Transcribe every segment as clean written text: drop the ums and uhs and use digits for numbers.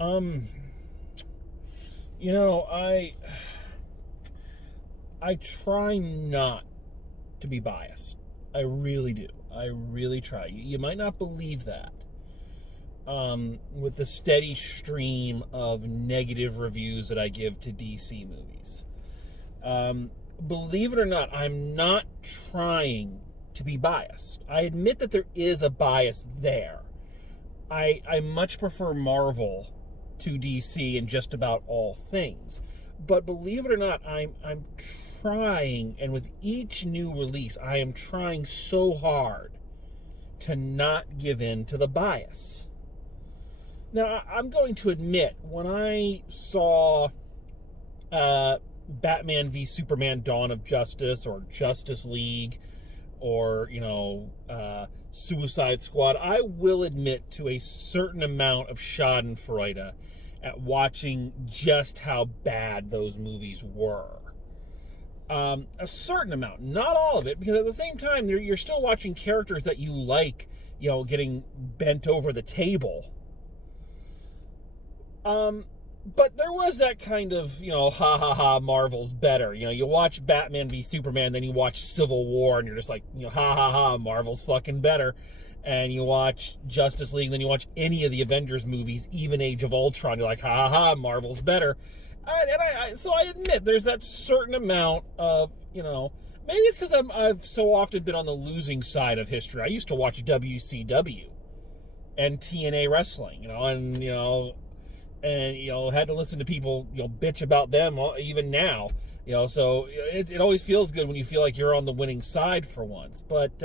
Um, you know, I try not to be biased. I really do. I really try. You might not believe that. With the steady stream of negative reviews that I give to DC movies. Believe it or not, I'm not trying to be biased. I admit that there is a bias there. I much prefer Marvel to DC in just about all things. But believe it or not, I'm trying, and with each new release, I am trying so hard to not give in to the bias. Now, I'm going to admit, when I saw Batman v Superman Dawn of Justice, or Justice League, or, Suicide Squad, I will admit to a certain amount of schadenfreude at watching just how bad those movies were. A certain amount, not all of it, because at the same time, you're still watching characters that you like, getting bent over the table. But there was that kind of, ha ha ha, Marvel's better. You watch Batman v Superman, then you watch Civil War, and you're just like, ha ha ha, Marvel's fucking better. And you watch Justice League, then you watch any of the Avengers movies, even Age of Ultron, you're like, ha ha ha, Marvel's better. So I admit, there's that certain amount of, maybe it's because I've so often been on the losing side of history. I used to watch WCW and TNA wrestling, and had to listen to people bitch about them even now, so it always feels good when you feel like you're on the winning side for once. But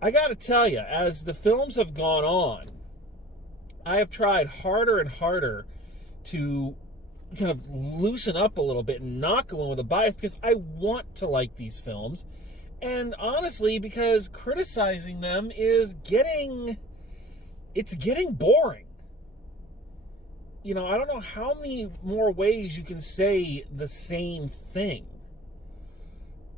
I gotta tell you, as the films have gone on, I have tried harder and harder to kind of loosen up a little bit and not go in with a bias, because I want to like these films, and honestly, because criticizing them is getting boring. I don't know how many more ways you can say the same thing.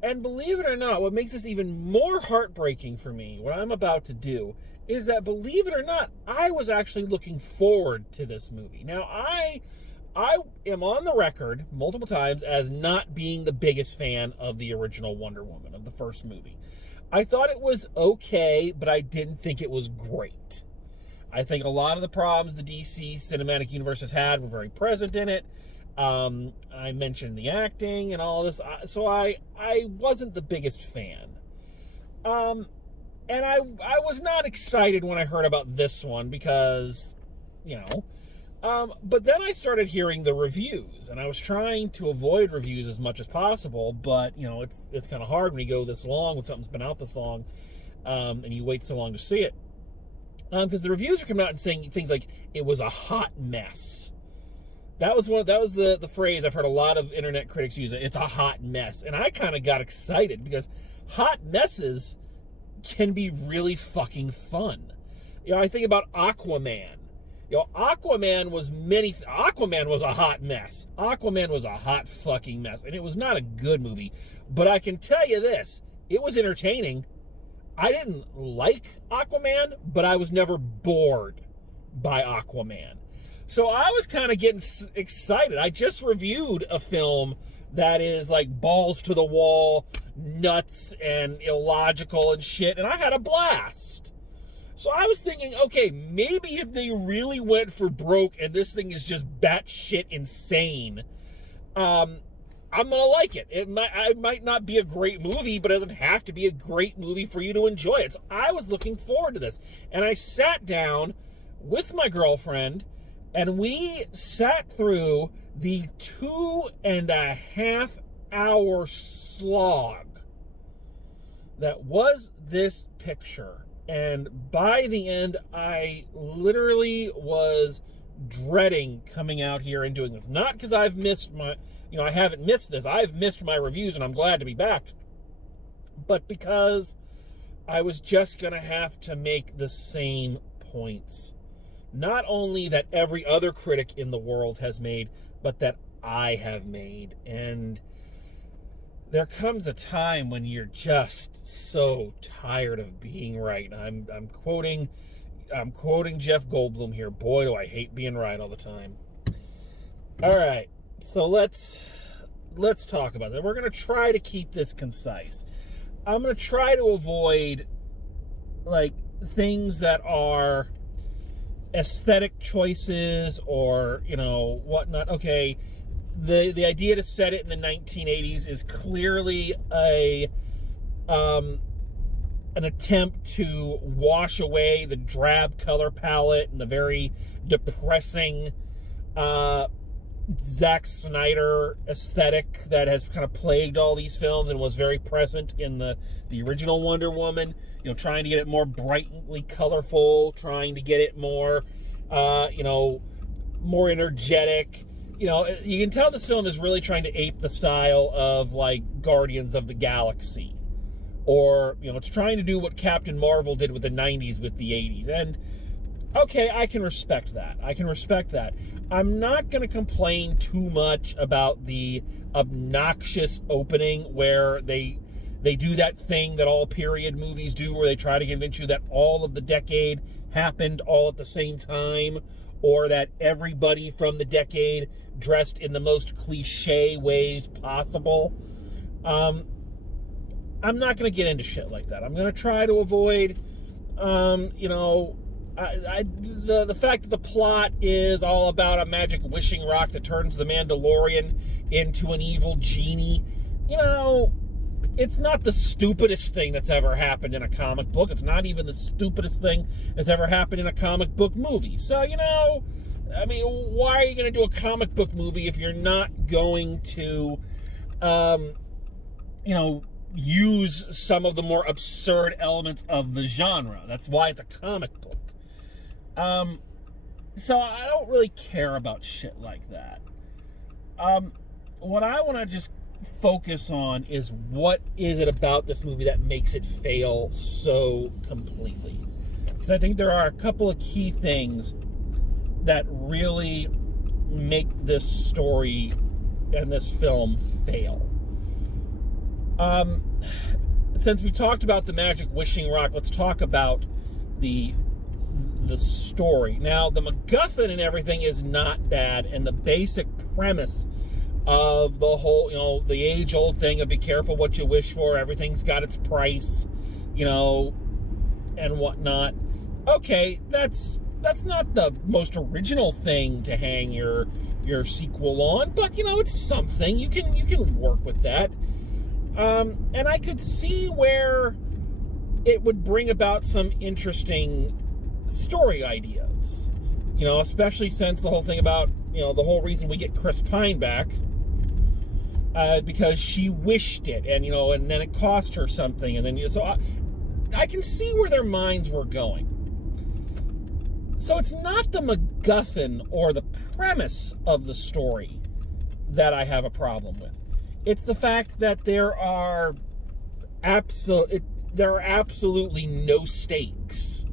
And believe it or not, what makes this even more heartbreaking for me, what I'm about to do, is that, believe it or not, I was actually looking forward to this movie. Now, I am on the record multiple times as not being the biggest fan of the original Wonder Woman, of the first movie. I thought it was okay, but I didn't think it was great. I think a lot of the problems the DC cinematic universe has had were very present in it. I mentioned the acting and all this, so I wasn't the biggest fan. And I was not excited when I heard about this one because, but then I started hearing the reviews, and I was trying to avoid reviews as much as possible, but, it's kind of hard when you go this long, when something's been out this long, and you wait so long to see it. Because the reviews are coming out and saying things like, it was a hot mess. That was the phrase I've heard a lot of internet critics use. It's a hot mess. And I kind of got excited, because hot messes can be really fucking fun. I think about Aquaman. Aquaman was a hot mess. Aquaman was a hot fucking mess. And it was not a good movie. But I can tell you this, it was entertaining. I didn't like Aquaman, but I was never bored by Aquaman. So I was kind of getting excited. I just reviewed a film that is like balls to the wall, nuts and illogical and shit, and I had a blast. So I was thinking, okay, maybe if they really went for broke and this thing is just batshit insane, I'm going to like it. It might not be a great movie, but it doesn't have to be a great movie for you to enjoy it. So I was looking forward to this. And I sat down with my girlfriend, and we sat through the 2.5 hour slog that was this picture. And by the end, I literally was dreading coming out here and doing this. Not because I've missed I haven't missed this. I've missed my reviews, and I'm glad to be back. But because I was just going to have to make the same points. Not only that every other critic in the world has made, but that I have made. And there comes a time when you're just so tired of being right. I'm quoting I'm quoting Jeff Goldblum here. Boy, do I hate being right all the time. All right, so let's talk about that. We're going to try to keep this concise. I'm going to try to avoid like things that are aesthetic choices or, you know, whatnot. Okay, the idea to set it in the 1980s is clearly an attempt to wash away the drab color palette and the very depressing Zack Snyder aesthetic that has kind of plagued all these films and was very present in the original Wonder Woman. You know, trying to get it more brightly colorful, trying to get it more, more energetic. You know, you can tell this film is really trying to ape the style of, like, Guardians of the Galaxy. Or, you know, it's trying to do what Captain Marvel did with the 90s with the 80s. And, okay, I can respect that. I'm not going to complain too much about the obnoxious opening where they do that thing that all period movies do, where they try to convince you that all of the decade happened all at the same time, or that everybody from the decade dressed in the most cliche ways possible. I'm not going to get into shit like that. I'm going to try to avoid, the fact that the plot is all about a magic wishing rock that turns the Mandalorian into an evil genie. You know, it's not the stupidest thing that's ever happened in a comic book. It's not even the stupidest thing that's ever happened in a comic book movie. So, you know, I mean, why are you going to do a comic book movie if you're not going to, use some of the more absurd elements of the genre? That's why it's a comic book. So I don't really care about shit like that. What I want to just focus on is what is it about this movie that makes it fail so completely. Because I think there are a couple of key things that really make this story and this film fail. Since we talked about the magic wishing rock, let's talk about the story. Now, the MacGuffin and everything is not bad, and the basic premise of the whole, the age-old thing of be careful what you wish for, everything's got its price, and whatnot. Okay, that's not the most original thing to hang your sequel on, but, it's something. You can work with that. And I could see where it would bring about some interesting story ideas, especially since the whole thing about, the whole reason we get Chris Pine back, because she wished it, and, and then it cost her something, and then, so I can see where their minds were going. So it's not the MacGuffin or the premise of the story that I have a problem with. It's the fact that there are absolutely no stakes.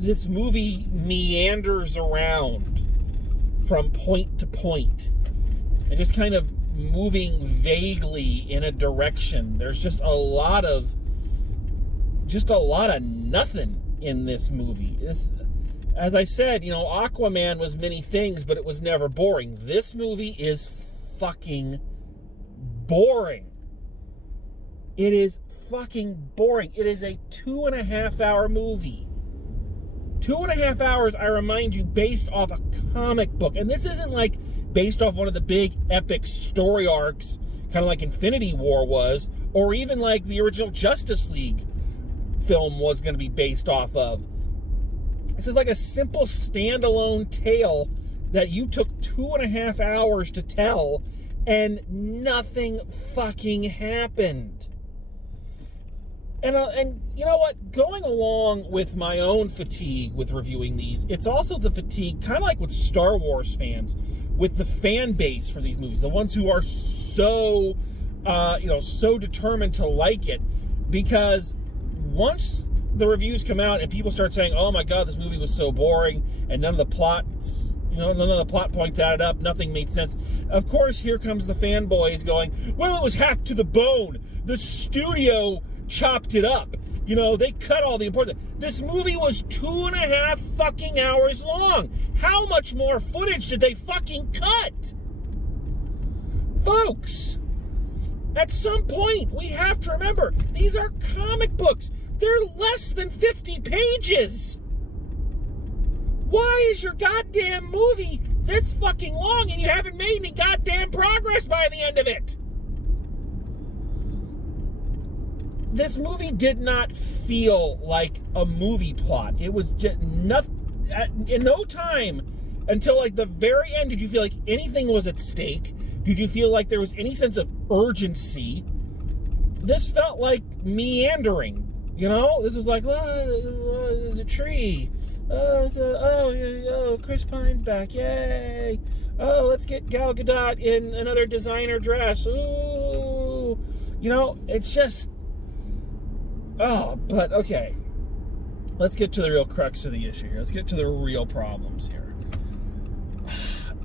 This movie meanders around from point to point and just kind of moving vaguely in a direction. There's just a lot of nothing in this movie. As I said, Aquaman was many things, but it was never boring. This movie is fucking boring. It is fucking boring. It is a 2.5-hour movie. 2.5 hours, I remind you, based off a comic book. And this isn't like based off one of the big epic story arcs, kind of like Infinity War was, or even like the original Justice League film was going to be based off of. This is like a simple standalone tale that you took 2.5 hours to tell, and nothing fucking happened. And you know what? Going along with my own fatigue with reviewing these, it's also the fatigue, kind of like with Star Wars fans, with the fan base for these movies, the ones who are so, so determined to like it, because once the reviews come out and people start saying, "Oh my God, this movie was so boring," and none of the plots, none of the plot points added up, nothing made sense. Of course, here comes the fanboys going, "Well, it was hacked to the bone. The studio chopped it up. You know, they cut all the important. This movie was 2.5 fucking hours long. How much more footage did they fucking cut? Folks, at some point, we have to remember, these are comic books. They're less than 50 pages. Why is your goddamn movie this fucking long and you haven't made any goddamn progress by the end of it? This movie did not feel like a movie plot. It was just nothing. In no time until like the very end did you feel like anything was at stake. Did you feel like there was any sense of urgency? This felt like meandering. You know, this was like, the tree. Chris Pine's back. Yay. Oh, let's get Gal Gadot in another designer dress. Ooh. You know, it's just, but okay. Let's get to the real crux of the issue here. Let's get to the real problems here.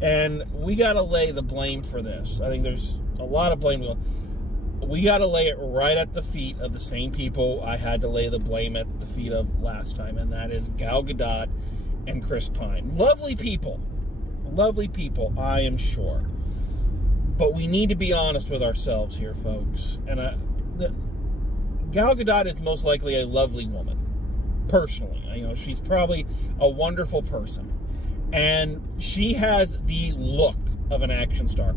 And we got to lay the blame for this. I think there's a lot of blame. We got to lay it right at the feet of the same people I had to lay the blame at the feet of last time, and that is Gal Gadot and Chris Pine. Lovely people, I am sure. But we need to be honest with ourselves here, folks. And Gal Gadot is most likely a lovely woman, personally. You know, she's probably a wonderful person. And she has the look of an action star.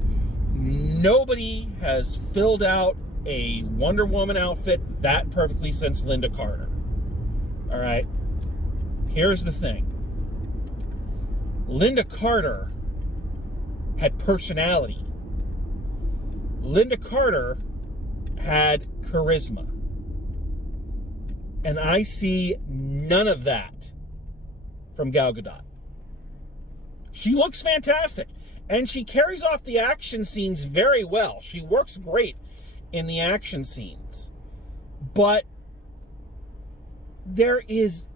Nobody has filled out a Wonder Woman outfit that perfectly since Linda Carter. All right. Here's the thing. Linda Carter had personality. Linda Carter had charisma. And I see none of that from Gal Gadot. She looks fantastic. And she carries off the action scenes very well. She works great in the action scenes. But there is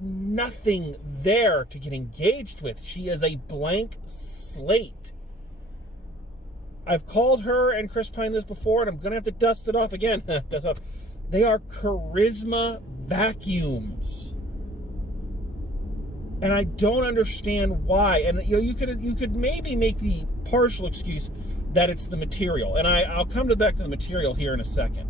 nothing there to get engaged with. She is a blank slate. I've called her and Chris Pine this before, and I'm going to have to dust it off again. They are charisma vacuums. And I don't understand why. And you know, you could maybe make the partial excuse that it's the material. And I'll come back to the material here in a second.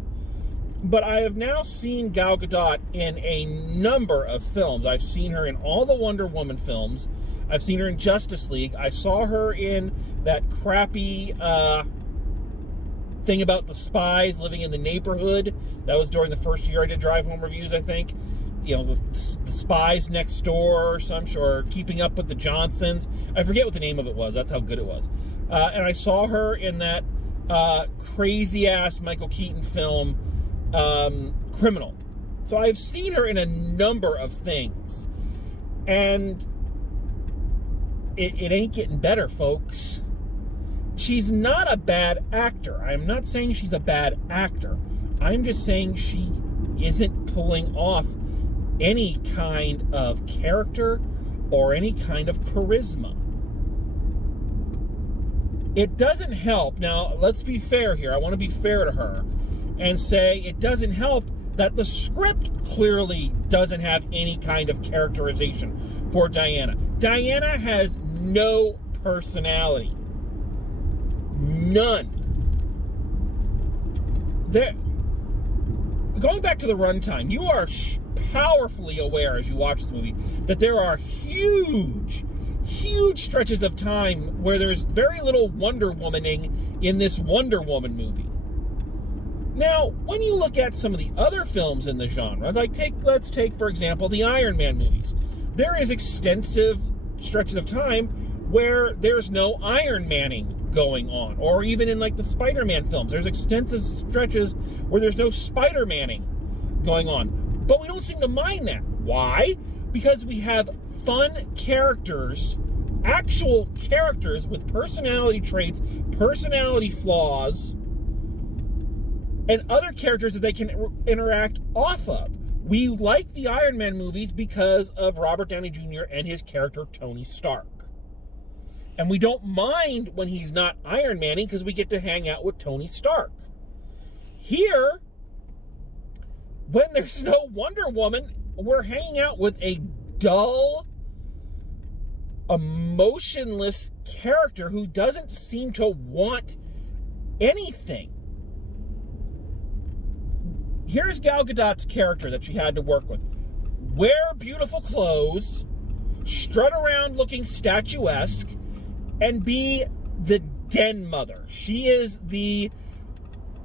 But I have now seen Gal Gadot in a number of films. I've seen her in all the Wonder Woman films. I've seen her in Justice League. I saw her in that crappy thing about the spies living in the neighborhood. That was during the first year I did Drive Home Reviews, I think. You know, the Spies Next Door or some sort, or Keeping Up with the Johnsons. I forget what the name of it was. That's how good it was. And I saw her in that crazy-ass Michael Keaton film, Criminal. So I've seen her in a number of things. And it ain't getting better, folks. She's not a bad actor. I'm not saying she's a bad actor. I'm just saying she isn't pulling off any kind of character or any kind of charisma. It doesn't help. Now, let's be fair here. I want to be fair to her and say it doesn't help that the script clearly doesn't have any kind of characterization for Diana. Diana has no personality. None. Going back to the runtime, you are powerfully aware as you watch this movie that there are huge stretches of time where there's very little Wonder Womaning in this Wonder Woman movie. Now, when you look at some of the other films in the genre, let's take for example the Iron Man movies. There is extensive stretches of time where there's no Iron Manning going on, or even in like the Spider-Man films, there's extensive stretches where there's no Spider-Manning going on. But we don't seem to mind that. Why? Because we have fun characters, actual characters with personality traits, personality flaws, and other characters that they can interact off of. We like the Iron Man movies because of Robert Downey Jr. and his character Tony Stark. And we don't mind when he's not Iron Manning because we get to hang out with Tony Stark. Here, when there's no Wonder Woman, we're hanging out with a dull, emotionless character who doesn't seem to want anything. Here's Gal Gadot's character that she had to work with. Wear beautiful clothes, strut around looking statuesque, and be the den mother. She is the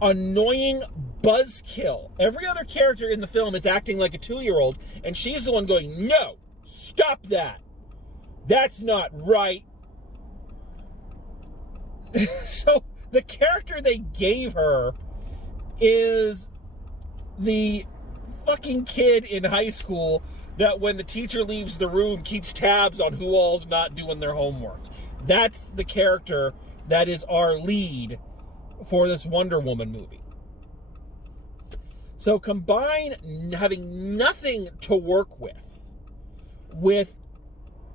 annoying buzzkill. Every other character in the film is acting like a 2-year-old, and she's the one going, no, stop that. That's not right. So the character they gave her is the fucking kid in high school that when the teacher leaves the room keeps tabs on who all's not doing their homework. That's the character that is our lead for this Wonder Woman movie. So combine having nothing to work with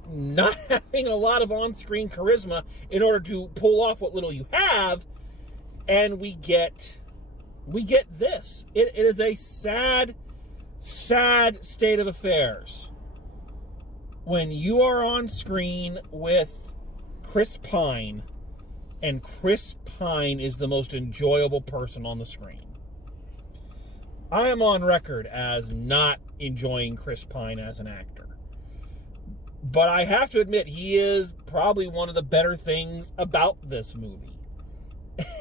not having a lot of on-screen charisma in order to pull off what little you have, and we get this. It is a sad state of affairs when you are on screen with Chris Pine, and Chris Pine is the most enjoyable person on the screen. I am on record as not enjoying Chris Pine as an actor. But I have to admit, he is probably one of the better things about this movie.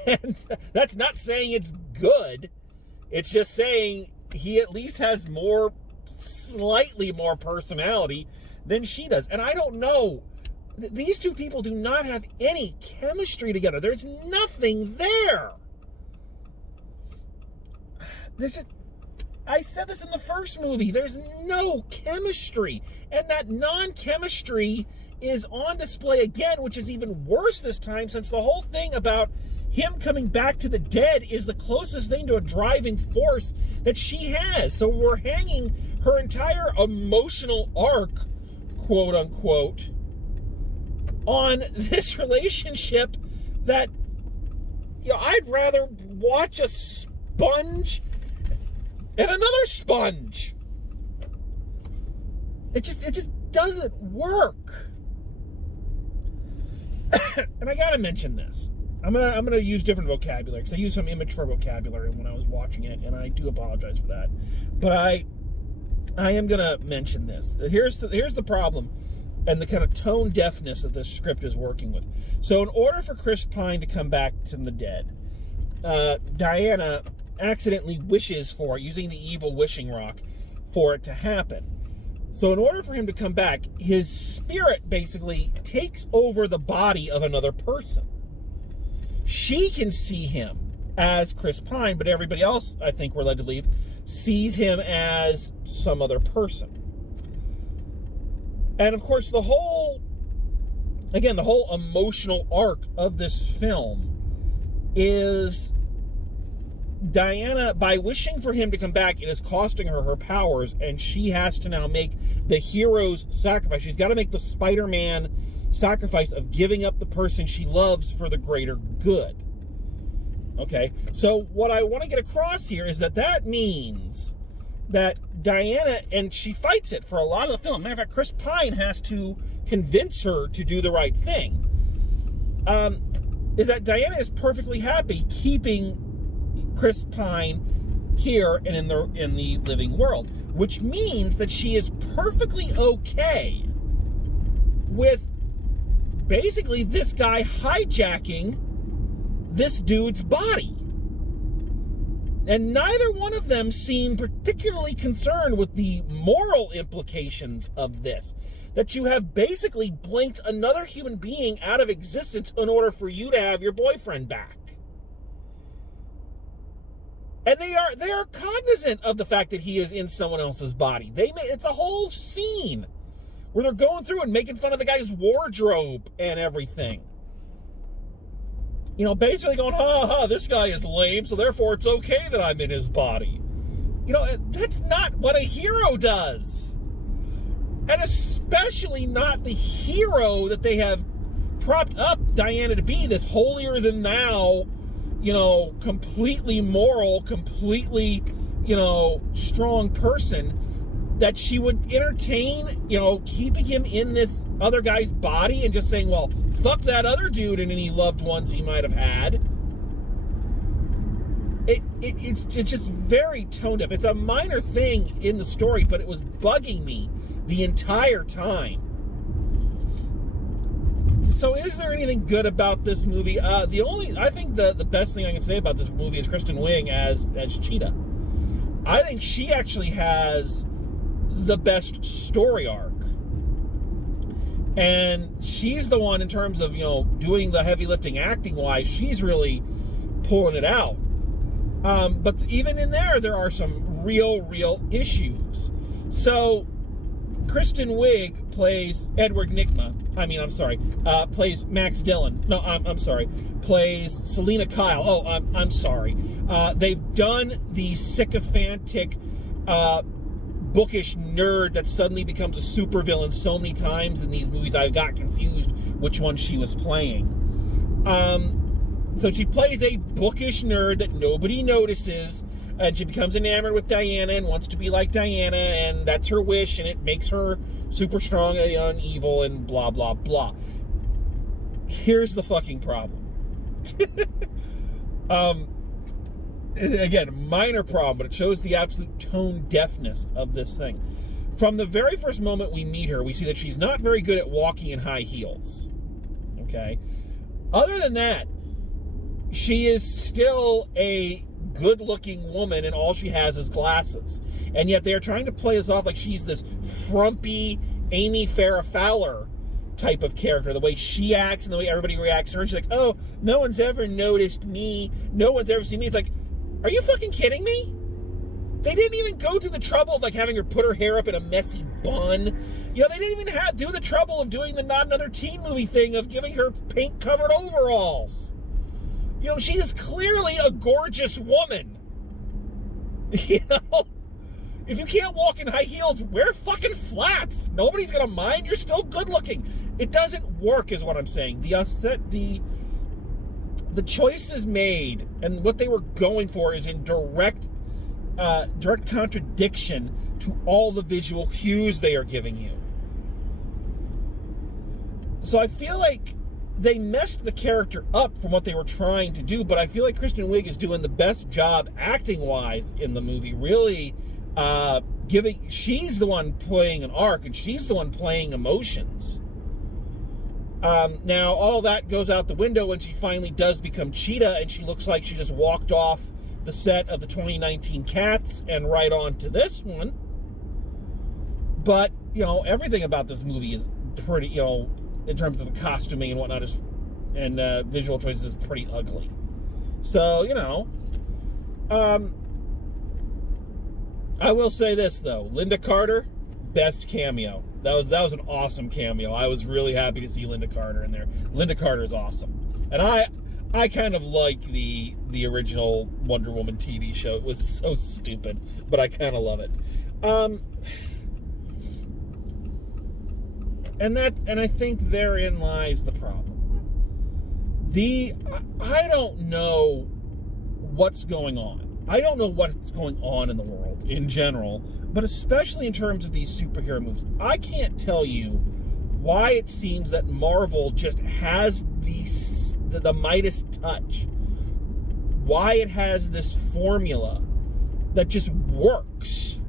And that's not saying it's good. It's just saying he at least has slightly more personality than she does. And I don't know. These two people do not have any chemistry together. There's nothing there. I said this in the first movie. There's no chemistry. And that non-chemistry is on display again, which is even worse this time, since the whole thing about him coming back to the dead is the closest thing to a driving force that she has. So we're hanging her entire emotional arc, quote unquote, on this relationship that, I'd rather watch a sponge and another sponge. It just doesn't work. And I gotta mention this. I'm gonna use different vocabulary because I used some immature vocabulary when I was watching it, and I do apologize for that. But I am gonna mention this. Here's the problem and the kind of tone deafness that this script is working with. So in order for Chris Pine to come back from the dead, Diana accidentally wishes for, using the evil wishing rock, for it to happen. So in order for him to come back, his spirit basically takes over the body of another person. She can see him as Chris Pine, but everybody else, I think we're led to believe, sees him as some other person. And of course, the whole emotional arc of this film is Diana, by wishing for him to come back, it is costing her her powers, and she has to now make the hero's sacrifice. She's got to make the Spider-Man sacrifice of giving up the person she loves for the greater good. Okay, so what I want to get across here is that means that Diana, and she fights it for a lot of the film. Matter of fact, Chris Pine has to convince her to do the right thing. Is that Diana is perfectly happy keeping Chris Pine here and in the living world, which means that she is perfectly okay with basically this guy hijacking this dude's body. And neither one of them seem particularly concerned with the moral implications of this. That you have basically blinked another human being out of existence in order for you to have your boyfriend back. And they are cognizant of the fact that he is in someone else's body. It's a whole scene where they're going through and making fun of the guy's wardrobe and everything. Basically going, ha, this guy is lame, so therefore it's okay that I'm in his body. That's not what a hero does. And especially not the hero that they have propped up Diana to be, this holier-than-thou, completely moral, completely strong person, that she would entertain, keeping him in this other guy's body and just saying, well, fuck that other dude and any loved ones he might have had. It's just very tone deaf. It's a minor thing in the story, but it was bugging me the entire time. So is there anything good about this movie? I think the best thing I can say about this movie is Kristen Wiig as Cheetah. I think she actually has the best story arc. And she's the one, in terms of, doing the heavy lifting acting-wise, she's really pulling it out. But even in there are some real issues. So, Kristen Wiig plays Edward Nygma. Plays Max Dillon. No, I'm sorry. Plays Selena Kyle. Oh, I'm sorry. They've done the sycophantic, bookish nerd that suddenly becomes a supervillain so many times in these movies, I got confused which one she was playing. So she plays a bookish nerd that nobody notices, and she becomes enamored with Diana and wants to be like Diana, and that's her wish, and it makes her super strong and evil and blah, blah, blah. Here's the fucking problem. Again, minor problem, but it shows the absolute tone deafness of this thing. From the very first moment we meet her, we see that she's not very good at walking in high heels. Okay? Other than that, she is still a good-looking woman, and all she has is glasses. And yet they're trying to play us off like she's this frumpy Amy Farrah Fowler type of character. The way she acts and the way everybody reacts to her. And she's like, oh, no one's ever noticed me. No one's ever seen me. It's like, are you fucking kidding me? They didn't even go through the trouble of having her put her hair up in a messy bun. They didn't even do the trouble of doing the Not Another Teen Movie thing of giving her paint-covered overalls. She is clearly a gorgeous woman. If you can't walk in high heels, wear fucking flats. Nobody's gonna mind. You're still good looking. It doesn't work, is what I'm saying. The choices made and what they were going for is in direct contradiction to all the visual cues they are giving you. So I feel like they messed the character up from what they were trying to do, but I feel like Kristen Wiig is doing the best job acting-wise in the movie, really she's the one playing an arc, and she's the one playing emotions. Now, all that goes out the window when she finally does become Cheetah, and she looks like she just walked off the set of the 2019 Cats and right on to this one. But, everything about this movie is pretty, in terms of the costuming and whatnot, and visual choices, is pretty ugly. So, I will say this, though. Linda Carter, best cameo. That was an awesome cameo. I was really happy to see Linda Carter in there. Linda Carter is awesome. And I kind of like the original Wonder Woman TV show. It was so stupid, but I kind of love it. And I think therein lies the problem. I don't know what's going on. I don't know what's going on in the world in general, but especially in terms of these superhero movies. I can't tell you why it seems that Marvel just has the Midas touch. Why it has this formula that just works.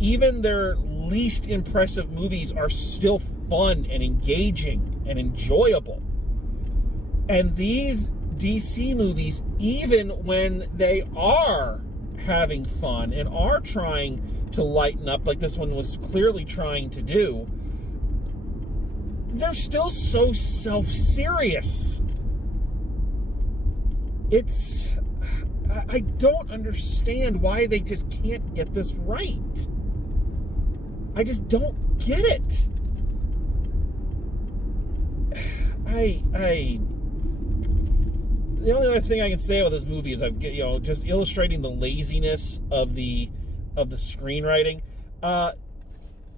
Even their least impressive movies are still fun and engaging and enjoyable. And these DC movies, even when they are having fun and are trying to lighten up, like this one was clearly trying to do, they're still so self-serious. I don't understand why they just can't get this right. I just don't get it. The only other thing I can say about this movie is just illustrating the laziness of the screenwriting.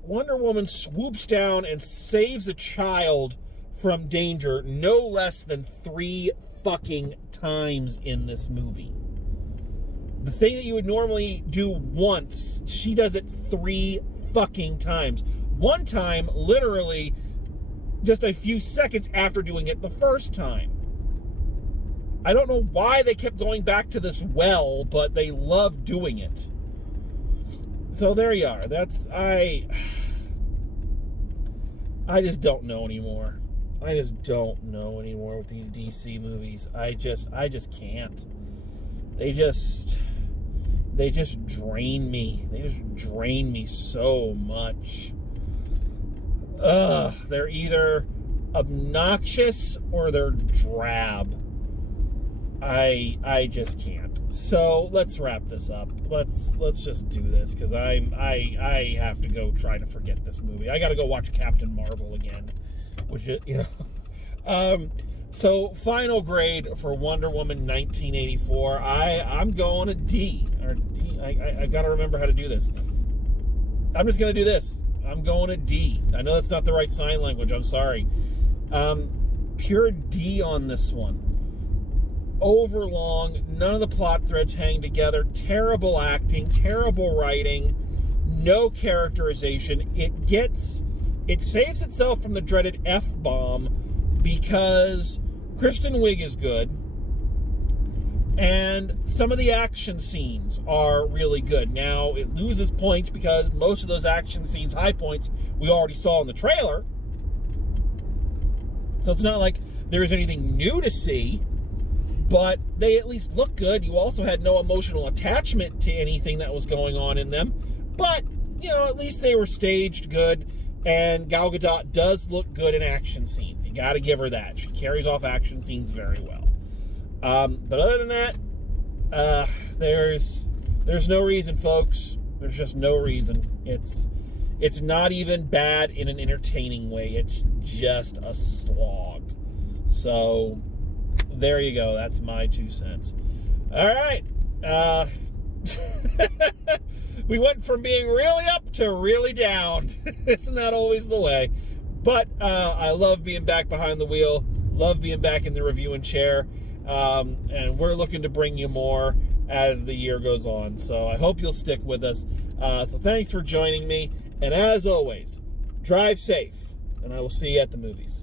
Wonder Woman swoops down and saves a child from danger no less than 3 fucking times in this movie. The thing that you would normally do once, she does it 3 fucking times. One time, literally, just a few seconds after doing it the first time. I don't know why they kept going back to this well, but they love doing it. So there you are. I just don't know anymore. I just don't know anymore with these DC movies. I just can't. They just drain me. They just drain me so much. They're either obnoxious or they're drab. I just can't. So let's wrap this up. Let's just do this, because I have to go try to forget this movie. I got to go watch Captain Marvel again, which is, So final grade for Wonder Woman 1984. I'm going a D. Or D. I got to remember how to do this. I'm just going to do this. I'm going a D. I know that's not the right sign language. I'm sorry. Pure D on this one. Overlong. None of the plot threads hang together. Terrible acting. Terrible writing. No characterization. It saves itself from the dreaded F-bomb because Kristen Wiig is good. And some of the action scenes are really good. Now, it loses points because most of those action scenes, high points, we already saw in the trailer. So it's not like there is anything new to see, but they at least look good. You also had no emotional attachment to anything that was going on in them. But, at least they were staged good, and Gal Gadot does look good in action scenes. You got to give her that. She carries off action scenes very well. But other than that, there's no reason, folks. There's just no reason. It's not even bad in an entertaining way. It's just a slog. So there you go. That's my 2 cents. All right. We went from being really up to really down. Isn't that always the way? But I love being back behind the wheel. Love being back in the reviewing chair. And we're looking to bring you more as the year goes on. So I hope you'll stick with us. So thanks for joining me. And as always, drive safe. And I will see you at the movies.